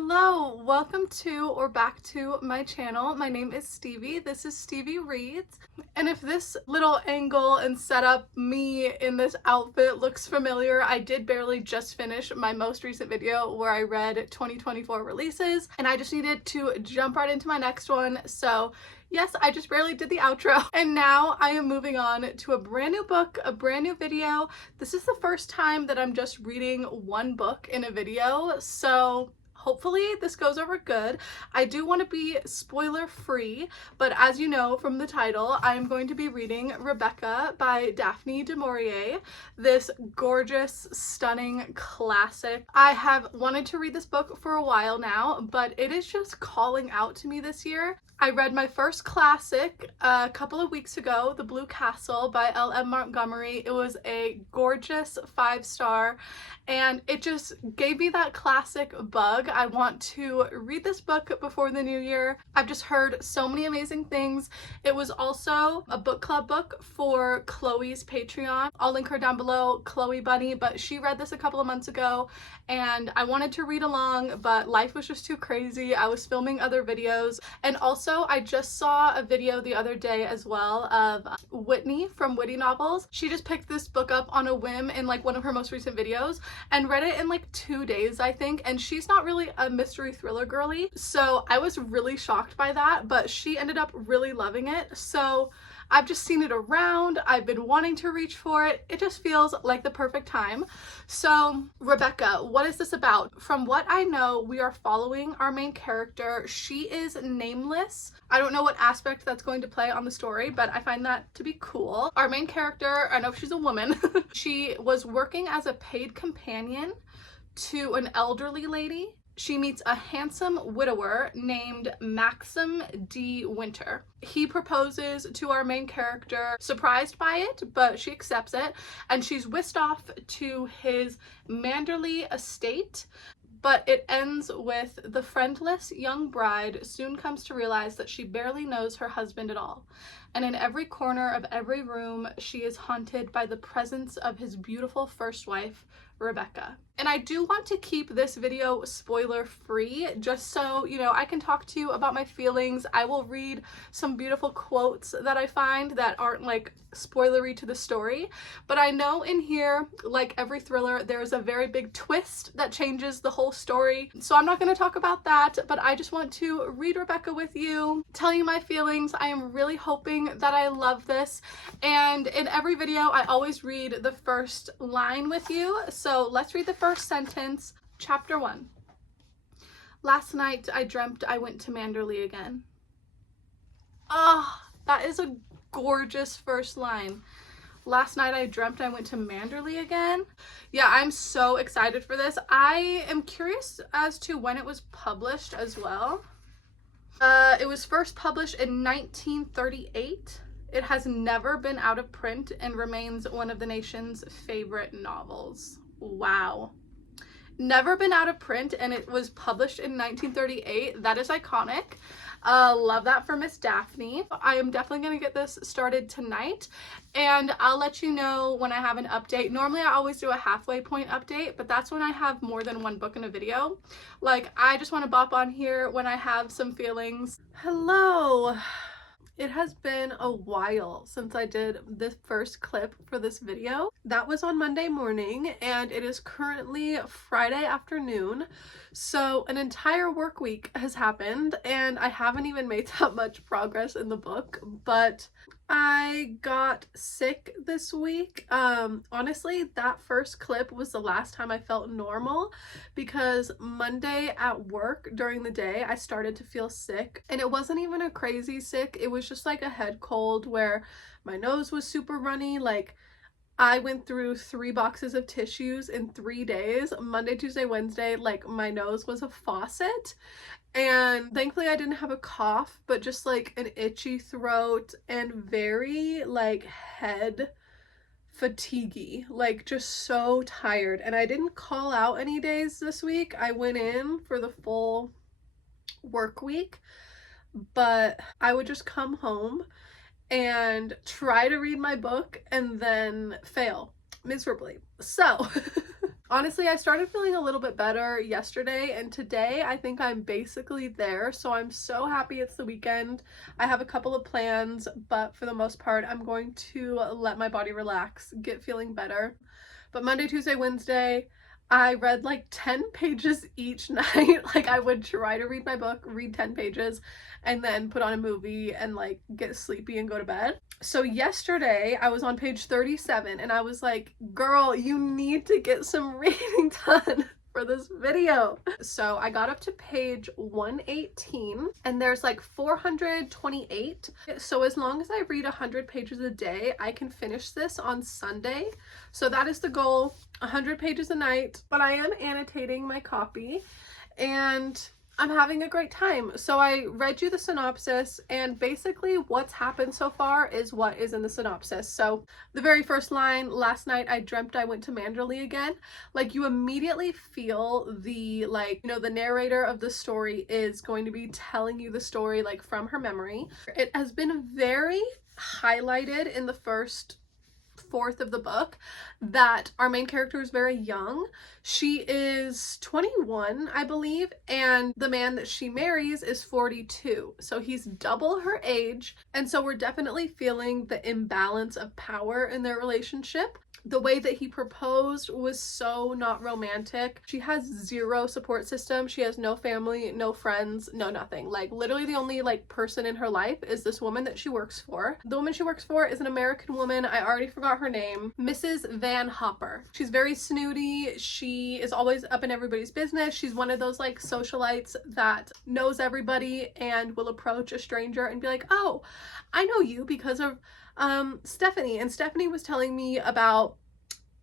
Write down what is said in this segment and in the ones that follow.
Hello, welcome to or back to my channel. My name is Stevie. This is Stevie Reads. And if this little angle and setup, me in this outfit, looks familiar, I did barely just finish my most recent video where I read 2024 releases and I just needed to jump right into my next one. So yes, I just barely did the outro. And now I am moving on to a brand new book, a brand new video. This is the first time that I'm just reading one book in a video, so hopefully this goes over good. I do want to be spoiler free, but as you know from the title, I'm going to be reading Rebecca by Daphne du Maurier, this gorgeous, stunning classic. I have wanted to read this book for a while now, but it is just calling out to me this year. I read my first classic a couple of weeks ago, The Blue Castle by L.M. Montgomery. It was a gorgeous 5-star and it just gave me that classic bug. I want to read this book before the new year. I've just heard so many amazing things. It was also a book club book for Chloe's Patreon. I'll link her down below, Chloe Bunny, but she read this a couple of months ago and I wanted to read along, but life was just too crazy. I was filming other videos, and also I just saw a video the other day as well of Whitney from Witty Novels. She just picked this book up on a whim in like one of her most recent videos and read it in like 2 days, I think, and she's not really a mystery thriller girly, so I was really shocked by that, but she ended up really loving it. So I've just seen it around, I've been wanting to reach for it, it just feels like the perfect time. So Rebecca, what is this about? From what I know, we are following our main character. She is nameless. I don't know what aspect that's going to play on the story, but I find that to be cool. Our main character, I know she's a woman, she was working as a paid companion to an elderly lady. She meets a handsome widower named Maxim D. Winter. He proposes to our main character, surprised by it, but she accepts it, and she's whisked off to his Manderley estate. But it ends with the friendless young bride soon comes to realize that she barely knows her husband at all. And in every corner of every room, she is haunted by the presence of his beautiful first wife, Rebecca. And I do want to keep this video spoiler free, just so, you know, I can talk to you about my feelings. I will read some beautiful quotes that I find that aren't like spoilery to the story, but I know in here, like every thriller, there's a very big twist that changes the whole story. So I'm not going to talk about that, but I just want to read Rebecca with you, tell you my feelings. I am really hoping that I love this, and in every video I always read the first line with you. So let's read the first sentence. Chapter 1. Last night I dreamt I went to Manderley again. Ah, that is a gorgeous first line. Last night I dreamt I went to Manderley again. Yeah, I'm so excited for this. I am curious as to when it was published as well. It was first published in 1938. It has never been out of print and remains one of the nation's favorite novels. Wow. Never been out of print, and it was published in 1938. That is iconic. Love that for Miss Daphne. I am definitely going to get this started tonight, and I'll let you know when I have an update. Normally I always do a halfway point update, but that's when I have more than one book in a video. Like, I just want to bop on here when I have some feelings. Hello. It has been a while since I did the first clip for this video. That was on Monday morning, and it is currently Friday afternoon. So an entire work week has happened, and I haven't even made that much progress in the book, but I got sick this week. Honestly, that first clip was the last time I felt normal, because Monday at work during the day I started to feel sick, and it wasn't even a crazy sick. It was just like a head cold where my nose was super runny. Like, I went through 3 boxes of tissues in 3 days. Monday, Tuesday, Wednesday, like my nose was a faucet. And thankfully I didn't have a cough, but just like an itchy throat and very like head fatiguey, like just so tired. And I didn't call out any days this week. I went in for the full work week, but I would just come home and try to read my book and then fail miserably. So Honestly, I started feeling a little bit better yesterday, and today I think I'm basically there, so I'm so happy it's the weekend. I have a couple of plans, but for the most part, I'm going to let my body relax, get feeling better. But Monday, Tuesday, Wednesday, I read like 10 pages each night. Like, I would try to read my book, read 10 pages, and then put on a movie and like get sleepy and go to bed. So yesterday I was on page 37 and I was like, girl, you need to get some reading done for this video. So I got up to page 118 and there's like 428. So as long as I read 100 pages a day, I can finish this on Sunday. So that is the goal, 100 pages a night. But I am annotating my copy and I'm having a great time. So I read you the synopsis, and basically what's happened so far is what is in the synopsis. So the very first line, last night I dreamt I went to Manderley again. Like, you immediately feel the, like, you know, the narrator of the story is going to be telling you the story like from her memory. It has been very highlighted in the first fourth of the book that our main character is very young. She is 21, I believe, and the man that she marries is 42. So he's double her age, and so we're definitely feeling the imbalance of power in their relationship. The way that he proposed was so not romantic. She has zero support system. She has no family, no friends, no nothing. Like, literally the only like person in her life is this woman that she works for. The woman she works for is an American woman. I already forgot her name. Mrs. Van Hopper. She's very snooty. She is always up in everybody's business. She's one of those like socialites that knows everybody and will approach a stranger and be like, oh, I know you because of Stephanie. And Stephanie was telling me about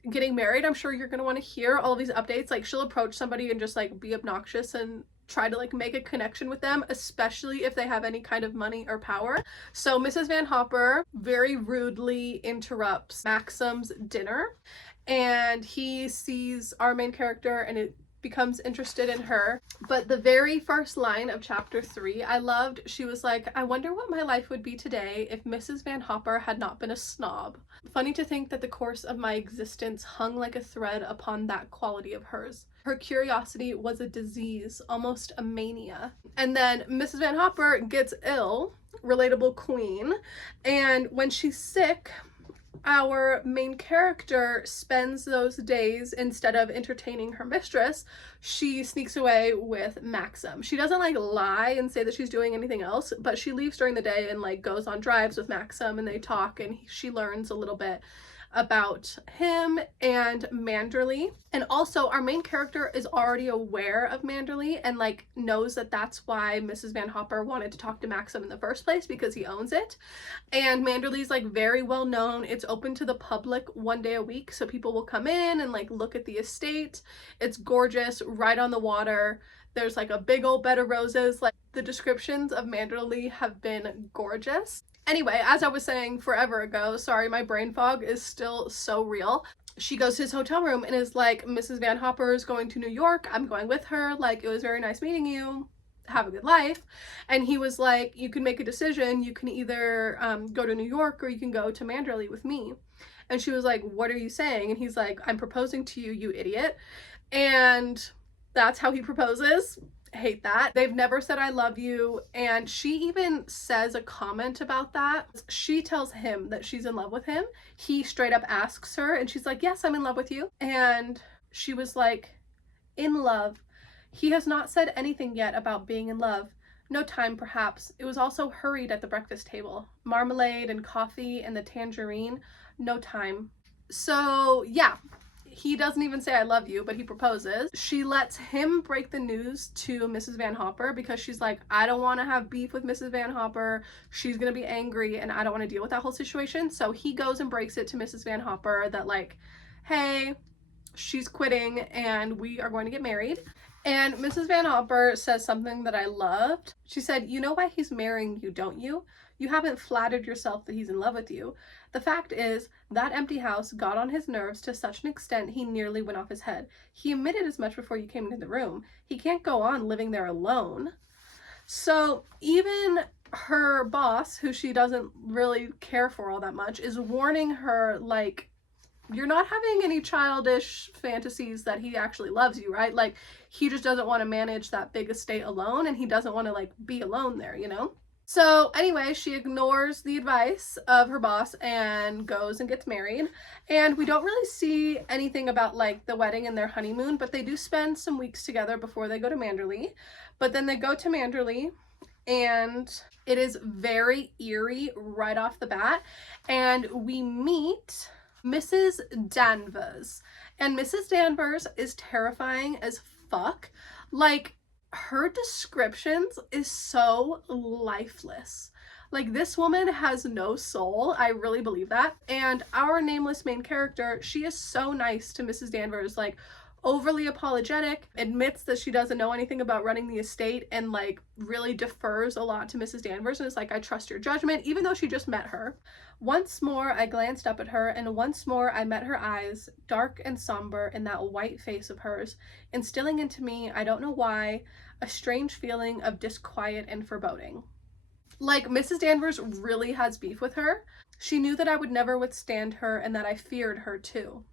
getting married. I'm sure you're going to want to hear all of these updates. Like, she'll approach somebody and just like be obnoxious and try to like make a connection with them, especially if they have any kind of money or power. So Mrs. Van Hopper very rudely interrupts Maxim's dinner, and he sees our main character and it becomes interested in her. But the very first line of chapter 3 I loved. She was like, I wonder what my life would be today if Mrs. Van Hopper had not been a snob. Funny to think that the course of my existence hung like a thread upon that quality of hers. Her curiosity was a disease, almost a mania. And then Mrs. Van Hopper gets ill, relatable queen, and when she's sick, our main character spends those days, instead of entertaining her mistress, she sneaks away with Maxim. She doesn't like lie and say that she's doing anything else, but she leaves during the day and like goes on drives with Maxim and they talk, and she learns a little bit about him and Manderley. And also our main character is already aware of Manderley and like knows that that's why Mrs. Van Hopper wanted to talk to Maxim in the first place, because he owns it. And Manderley's like very well known. It's open to the public one day a week, so people will come in and like look at the estate. It's gorgeous, right on the water. There's like a big old bed of roses. Like, the descriptions of Manderley have been gorgeous. Anyway, as I was saying forever ago, sorry, my brain fog is still so real. She goes to his hotel room and is like, Mrs. Van Hopper is going to New York. I'm going with her. Like, it was very nice meeting you. Have a good life. And he was like, you can make a decision. You can either go to New York or you can go to Manderley with me. And she was like, what are you saying? And he's like, I'm proposing to you, you idiot. And that's how he proposes. Hate that. They've never said I love you, and she even says a comment about that. She tells him that she's in love with him. He straight up asks her and she's like, yes, I'm in love with you. And she was like, in love? He has not said anything yet about being in love. No time, perhaps. It was also hurried at the breakfast table. Marmalade and coffee and the tangerine. No time. So yeah, he doesn't even say I love you, but he proposes. She lets him break the news to Mrs. Van Hopper because she's like, I don't want to have beef with Mrs. Van Hopper. She's going to be angry and I don't want to deal with that whole situation. So he goes and breaks it to Mrs. Van Hopper that like, hey, she's quitting and we are going to get married. And Mrs. Van Hopper says something that I loved. She said, you know why he's marrying you, don't you? You haven't flattered yourself that he's in love with you. The fact is, that empty house got on his nerves to such an extent he nearly went off his head. He admitted as much before you came into the room. He can't go on living there alone. So even her boss, who she doesn't really care for all that much, is warning her like, you're not having any childish fantasies that he actually loves you, right? Like, he just doesn't want to manage that big estate alone, and he doesn't want to like be alone there, you know? So anyway, she ignores the advice of her boss and goes and gets married. And we don't really see anything about like the wedding and their honeymoon, but they do spend some weeks together before they go to Manderley. But then they go to Manderley, and it is very eerie right off the bat. And we meet Mrs. Danvers. And Mrs. Danvers is terrifying as fuck. Like, her descriptions is so lifeless. Like, this woman has no soul. I really believe that. And our nameless main character, she is so nice to Mrs. Danvers, like overly apologetic, admits that she doesn't know anything about running the estate, and like really defers a lot to Mrs. Danvers and is like, I trust your judgment, even though she just met her. Once more I glanced up at her, and once more I met her eyes, dark and somber in that white face of hers, instilling into me, I don't know why, a strange feeling of disquiet and foreboding. Like, Mrs. Danvers really has beef with her. She knew that I would never withstand her, and that I feared her too.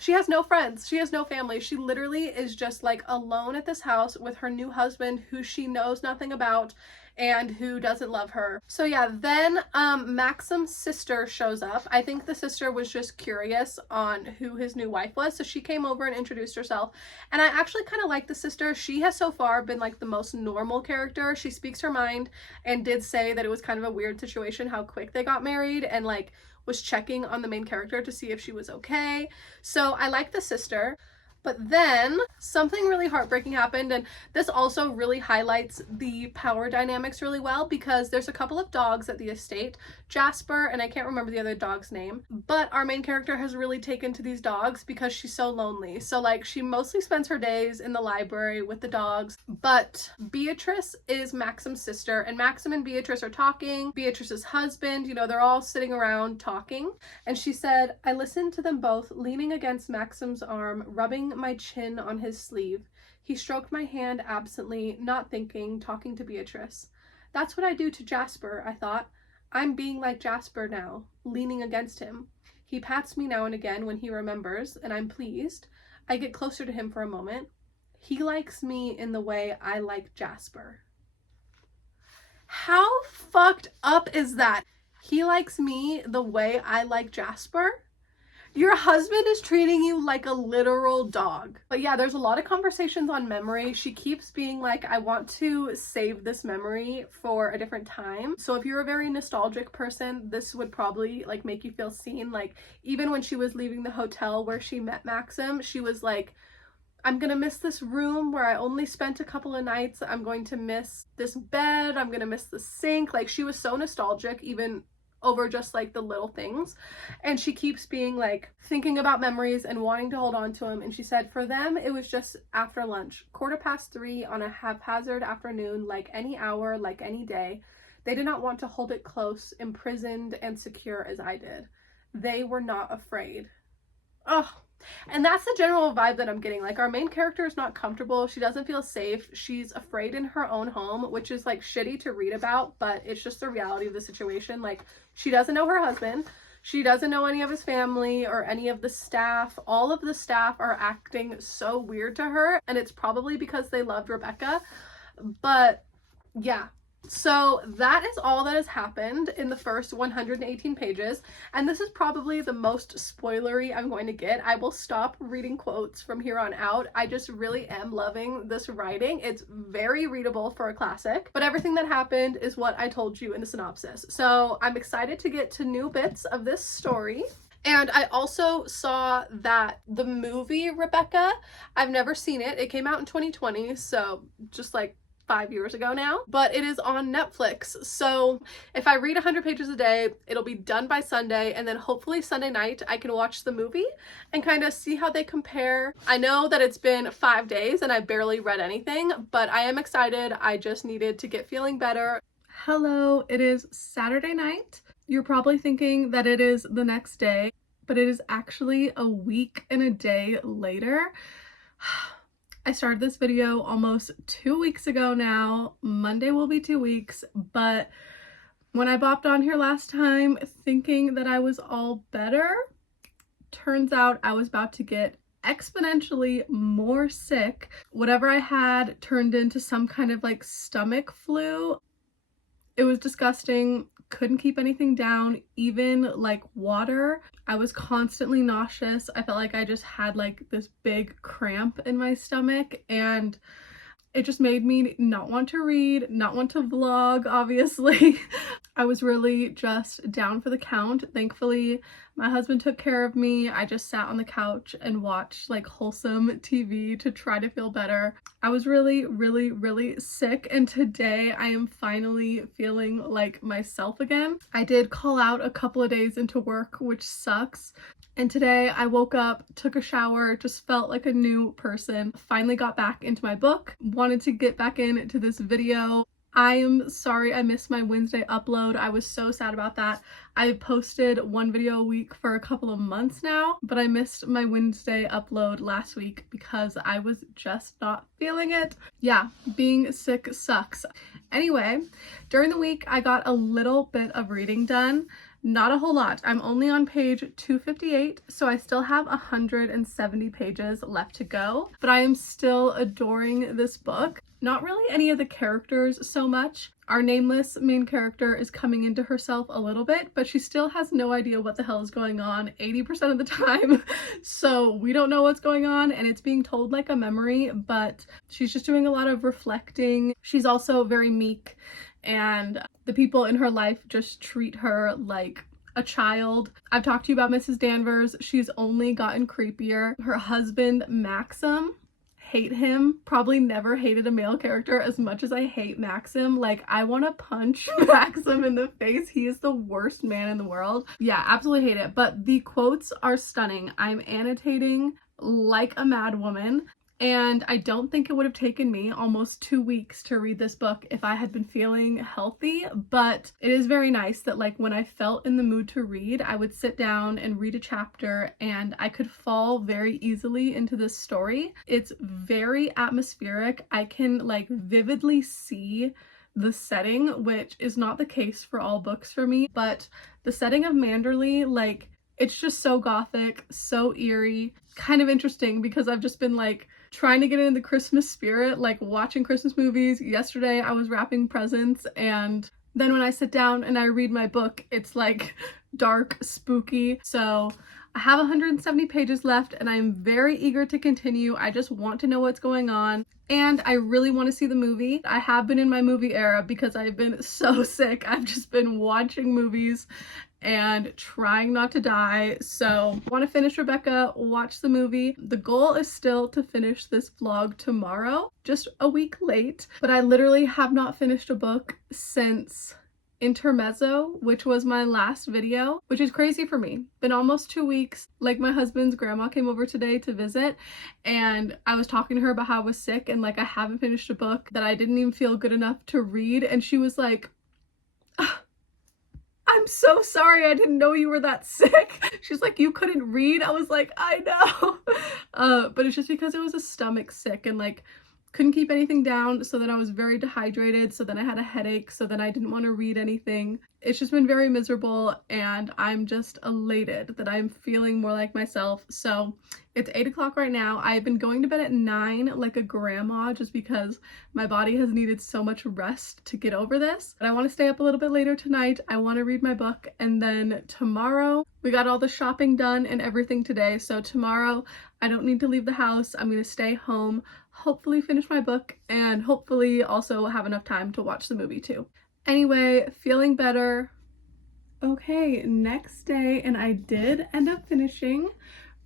She has no friends. She has no family. She literally is just like alone at this house with her new husband who she knows nothing about and who doesn't love her. So yeah, then Maxim's sister shows up. I think the sister was just curious on who his new wife was, so she came over and introduced herself. And I actually kind of like the sister. She has so far been like the most normal character. She speaks her mind and did say that it was kind of a weird situation how quick they got married, and like was checking on the main character to see if she was okay. So I like the sister. But then something really heartbreaking happened, and this also really highlights the power dynamics really well, because there's a couple of dogs at the estate, Jasper, and I can't remember the other dog's name, but our main character has really taken to these dogs because she's so lonely. So like, she mostly spends her days in the library with the dogs. But Beatrice is Maxim's sister, and Maxim and Beatrice are talking. Beatrice's husband, you know, they're all sitting around talking, and she said, I listened to them both leaning against Maxim's arm, rubbing my chin on his sleeve. He stroked my hand absently, not thinking, talking to Beatrice. That's what I do to Jasper, I thought. I'm being like Jasper now, leaning against him. He pats me now and again when he remembers, and I'm pleased. I get closer to him for a moment. He likes me in the way I like Jasper. How fucked up is that? He likes me the way I like Jasper? Your husband is treating you like a literal dog. But yeah, there's a lot of conversations on memory. She keeps being like, I want to save this memory for a different time. So if you're a very nostalgic person, this would probably like make you feel seen. Like, even when she was leaving the hotel where she met Maxim, she was like, I'm gonna miss this room where I only spent a couple of nights. I'm going to miss this bed. I'm gonna miss the sink. Like, she was so nostalgic, even over just like the little things. And she keeps being like thinking about memories and wanting to hold on to them. And she said for them it was just after lunch, 3:15 on a haphazard afternoon, like any hour, like any day. They did not want to hold it close, imprisoned and secure as I did. They were not afraid. Oh, and that's the general vibe that I'm getting. Like, our main character is not comfortable. She doesn't feel safe. She's afraid in her own home, which is like shitty to read about, but it's just the reality of the situation. Like, she doesn't know her husband. She doesn't know any of his family or any of the staff. All of the staff are acting so weird to her, and it's probably because they loved Rebecca. But yeah. So that is all that has happened in the first 118 pages, and this is probably the most spoilery I'm going to get. I will stop reading quotes from here on out. I just really am loving this writing. It's very readable for a classic, but everything that happened is what I told you in the synopsis. So I'm excited to get to new bits of this story. And I also saw that the movie Rebecca, I've never seen it. It came out in 2020, so just like 5 years ago now, but it is on Netflix. So if I read 100 pages a day, it'll be done by Sunday, and then hopefully Sunday night I can watch the movie and kind of see how they compare. I know that it's been 5 days and I barely read anything, but I am excited. I just needed to get feeling better. Hello, it is Saturday night. You're probably thinking that it is the next day, but it is actually a week and a day later. I started this video almost 2 weeks ago now. Monday will be 2 weeks, but when I bopped on here last time thinking that I was all better, Turns out I was about to get exponentially more sick. Whatever I had turned into some kind of like stomach flu. It was disgusting. Couldn't keep anything down, even like water. I was constantly nauseous. I felt like I just had like this big cramp in my stomach, and it just made me not want to read, not want to vlog, obviously. I was really just down for the count. Thankfully, my husband took care of me. I just sat on the couch and watched like wholesome TV to try to feel better. I was really, really, really sick, and today I am finally feeling like myself again. I did call out a couple of days into work, which sucks. And today I woke up, took a shower, just felt like a new person. Finally got back into my book, wanted to get back into this video. I am sorry I missed my Wednesday upload. I was so sad about that. I've posted one video a week for a couple of months now, but I missed my Wednesday upload last week because I was just not feeling it. Yeah, being sick sucks. Anyway, during the week I got a little bit of reading done. Not a whole lot. I'm only on page 258, so I still have 170 pages left to go, but I am still adoring this book. Not really any of the characters so much. Our nameless main character is coming into herself a little bit, but she still has no idea what the hell is going on 80% of the time. So we don't know what's going on, and it's being told like a memory, but she's just doing a lot of reflecting. She's also very meek, and the people in her life just treat her like a child. I've talked to you about Mrs. Danvers. She's only gotten creepier. Her husband, Maxim, hate him. Probably never hated a male character as much as I hate Maxim. Like, I want to punch Maxim in the face. He is the worst man in the world. Yeah, absolutely hate it. But the quotes are stunning. I'm annotating like a mad woman. And I don't think it would have taken me almost 2 weeks to read this book if I had been feeling healthy, but it is very nice that like when I felt in the mood to read, I would sit down and read a chapter and I could fall very easily into this story. It's very atmospheric. I can like vividly see the setting, which is not the case for all books for me, but the setting of Manderley, like, it's just so gothic, so eerie, kind of interesting because I've just been like trying to get into the Christmas spirit, like watching Christmas movies. Yesterday I was wrapping presents, and then when I sit down and I read my book, it's like dark, spooky. So I have 170 pages left and I'm very eager to continue. I just want to know what's going on. And I really want to see the movie. I have been in my movie era because I've been so sick. I've just been watching movies and trying not to die. So I want to finish Rebecca, watch the movie. The goal is still to finish this vlog tomorrow, just a week late. But I literally have not finished a book since Intermezzo, which was my last video, which is crazy for me. Been almost 2 weeks. Like, my husband's grandma came over today to visit, and I was talking to her about how I was sick and like I haven't finished a book that I didn't even feel good enough to read, and she was like, I'm so sorry, I didn't know you were that sick. She's like, you couldn't read? I was like, I know. But it's just because it was a stomach sick and like couldn't keep anything down, so then I was very dehydrated, so then I had a headache, so then I didn't want to read anything. It's just been very miserable, and I'm just elated that I'm feeling more like myself. So it's 8 o'clock right now. I've been going to bed at 9 like a grandma just because my body has needed so much rest to get over this. But I want to stay up a little bit later tonight. I want to read my book, and then tomorrow we got all the shopping done and everything today. So tomorrow I don't need to leave the house. I'm going to stay home, hopefully finish my book, and hopefully also have enough time to watch the movie too. Anyway, feeling better. Okay, next day, and I did end up finishing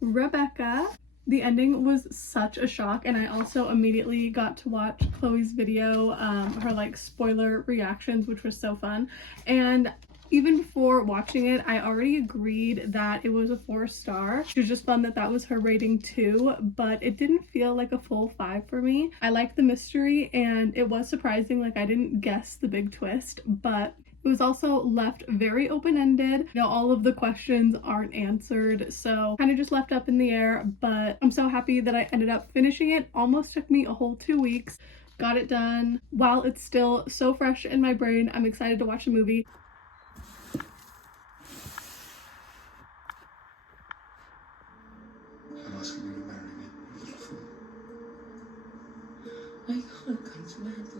Rebecca. The ending was such a shock, and I also immediately got to watch Chloe's video, her like spoiler reactions, which was so fun. And even before watching it, I already agreed that it was a 4-star. It was just fun that that was her rating too, but it didn't feel like a full 5 for me. I liked the mystery, and it was surprising, like I didn't guess the big twist, but it was also left very open-ended. You know, all of the questions aren't answered, so kind of just left up in the air, but I'm so happy that I ended up finishing it. Almost took me a whole 2 weeks. Got it done. While it's still so fresh in my brain, I'm excited to watch the movie.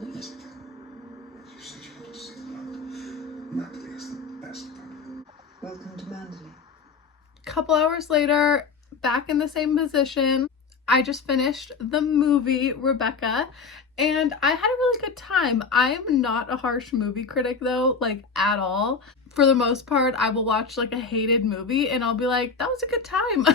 Yes. You said you wanted to see the book. Manderley is the best book. Welcome to Manderley. Couple hours later, back in the same position. I just finished the movie Rebecca and I had a really good time. I am not a harsh movie critic though, like at all. For the most part, I will watch like a hated movie and I'll be like, that was a good time.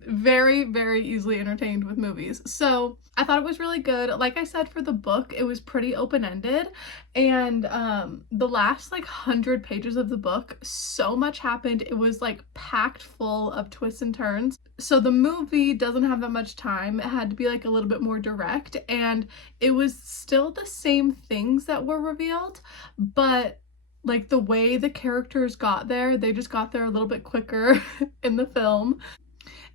Very, very easily entertained with movies. So I thought it was really good. Like I said, for the book, it was pretty open-ended. And the last like 100 pages of the book, so much happened. It was like packed full of twists and turns. So the movie doesn't have that much time. It had to be like a little bit more direct. And it was still the same things that were revealed, but like the way the characters got there, they just got there a little bit quicker in the film.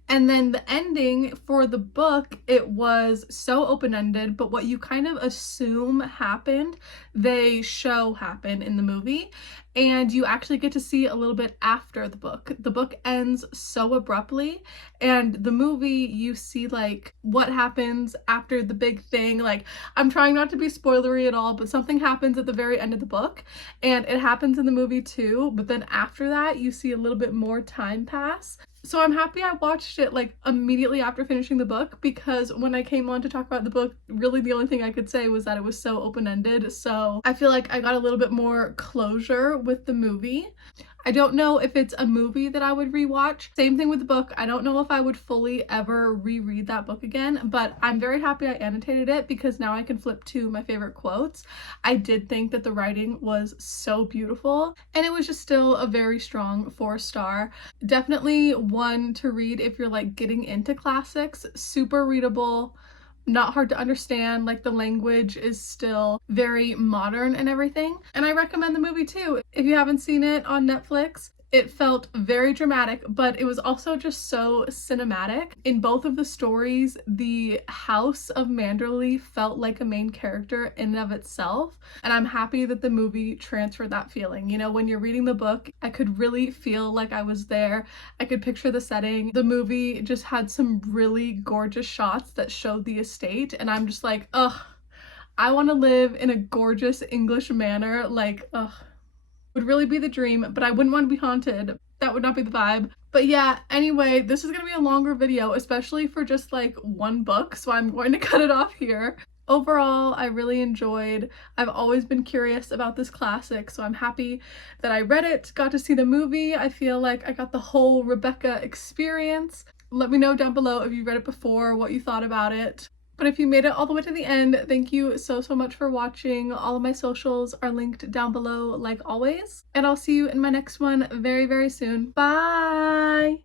And then the ending for the book, it was so open-ended, but what you kind of assume happened, they show happen in the movie, and you actually get to see a little bit after the book. The book ends so abruptly, and the movie, you see like what happens after the big thing. Like, I'm trying not to be spoilery at all, but something happens at the very end of the book, and it happens in the movie too, but then after that, you see a little bit more time pass. So I'm happy I watched it like immediately after finishing the book, because when I came on to talk about the book, really the only thing I could say was that it was so open-ended. So I feel like I got a little bit more closure with the movie. I don't know if it's a movie that I would rewatch. Same thing with the book. I don't know if I would fully ever reread that book again, but I'm very happy I annotated it because now I can flip to my favorite quotes. I did think that the writing was so beautiful, and it was just still a very strong 4-star. Definitely one to read if you're like getting into classics. Super readable, not hard to understand, like the language is still very modern and everything. And I recommend the movie too. If you haven't seen it on Netflix, it felt very dramatic, but it was also just so cinematic. In both of the stories, the house of Manderley felt like a main character in and of itself, and I'm happy that the movie transferred that feeling. You know, when you're reading the book, I could really feel like I was there. I could picture the setting. The movie just had some really gorgeous shots that showed the estate, and I'm just like, ugh, I want to live in a gorgeous English manor. Like, ugh. Would really be the dream, but I wouldn't want to be haunted. That would not be the vibe. But yeah, anyway, this is gonna be a longer video, especially for just like one book, so I'm going to cut it off here. Overall, I really enjoyed. I've always been curious about this classic, so I'm happy that I read it, got to see the movie. I feel like I got the whole Rebecca experience. Let me know down below if you read it before, what you thought about it. But if you made it all the way to the end, thank you so much for watching. All of my socials are linked down below like always. And I'll see you in my next one very soon. Bye!